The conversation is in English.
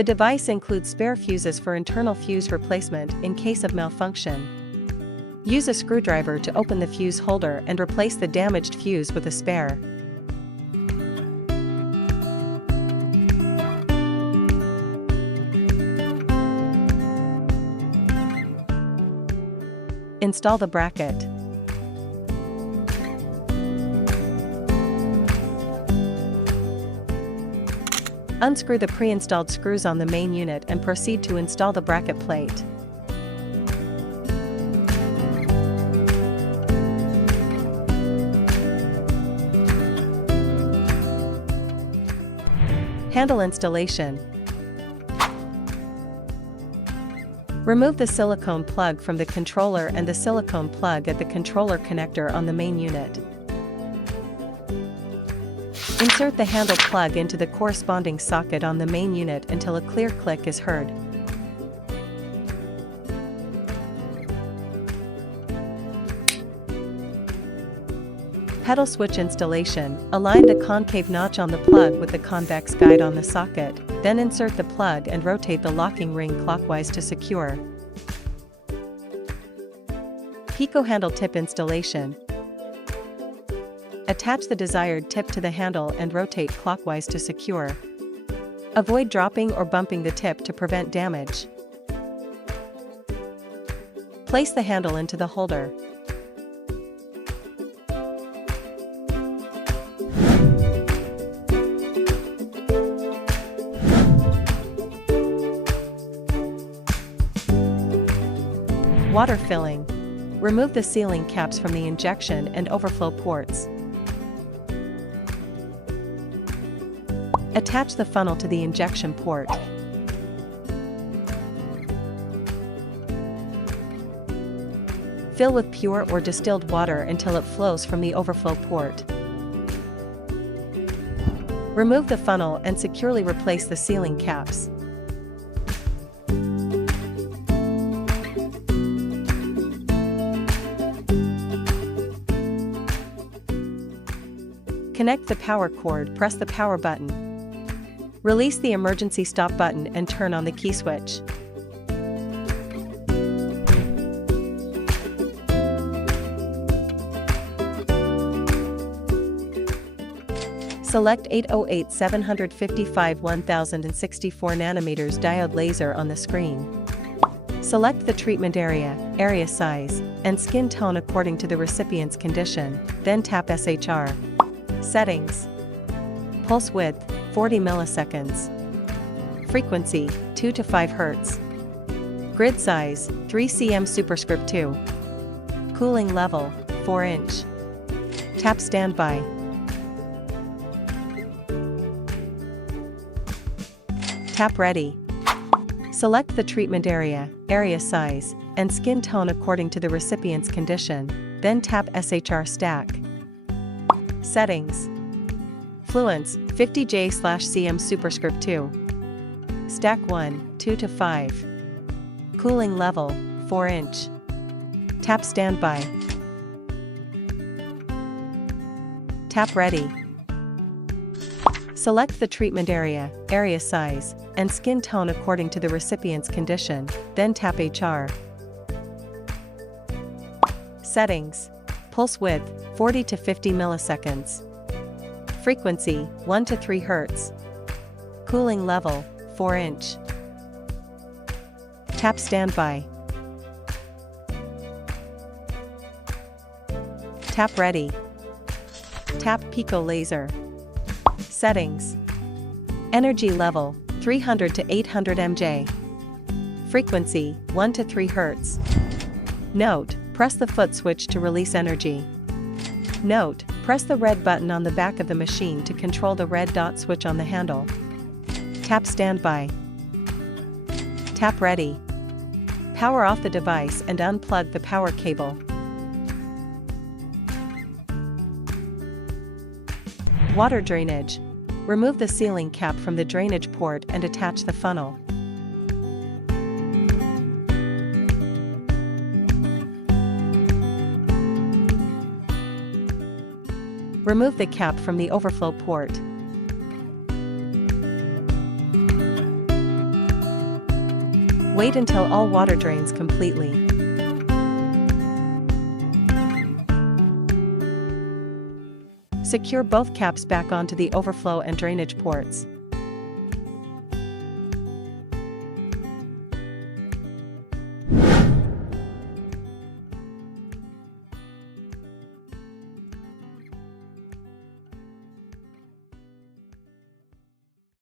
The device includes spare fuses for internal fuse replacement in case of malfunction. Use a screwdriver to open the fuse holder and replace the damaged fuse with a spare. Install the bracket. Unscrew the pre-installed screws on the main unit and proceed to install the bracket plate. Handle installation. Remove the silicone plug from the controller and the silicone plug at the controller connector on the main unit. Insert the handle plug into the corresponding socket on the main unit until a clear click is heard. Pedal switch installation. Align the concave notch on the plug with the convex guide on the socket, then insert the plug and rotate the locking ring clockwise to secure. Pico handle tip installation. Attach the desired tip to the handle and rotate clockwise to secure. Avoid dropping or bumping the tip to prevent damage. Place the handle into the holder. Water filling. Remove the sealing caps from the injection and overflow ports. Attach the funnel to the injection port. Fill with pure or distilled water until it flows from the overflow port. Remove the funnel and securely replace the sealing caps. Connect the power cord. Press the power button. Release the emergency stop button and turn on the key switch. Select 808-755-1064 nanometers diode laser on the screen. Select the treatment area size, and skin tone according to the recipient's condition, then tap SHR. Settings. Pulse width, 40 milliseconds. Frequency, 2 to 5 Hz. Grid size, 3 cm superscript 2. Cooling level, 4 inch. Tap standby. Tap ready. Select the treatment area size, and skin tone according to the recipient's condition, then tap SHR stack. Settings. Fluence, 50J/cm superscript 2. Stack 1, 2 to 5. Cooling level, 4 inch. Tap standby. Tap ready. Select the treatment area size, and skin tone according to the recipient's condition, then tap HR. Settings. Pulse width, 40 to 50 milliseconds. Frequency, 1 to 3 Hz. Cooling level, 4 inch. Tap standby. Tap ready. Tap Pico laser. Settings. Energy level, 300 to 800 mJ. Frequency, 1 to 3 Hz. Note, press the foot switch to release energy. Note, press the red button on the back of the machine to control the red dot switch on the handle. Tap standby. Tap ready. Power off the device and unplug the power cable. Water drainage. Remove the sealing cap from the drainage port and attach the funnel. Remove the cap from the overflow port. Wait until all water drains completely. Secure both caps back onto the overflow and drainage ports.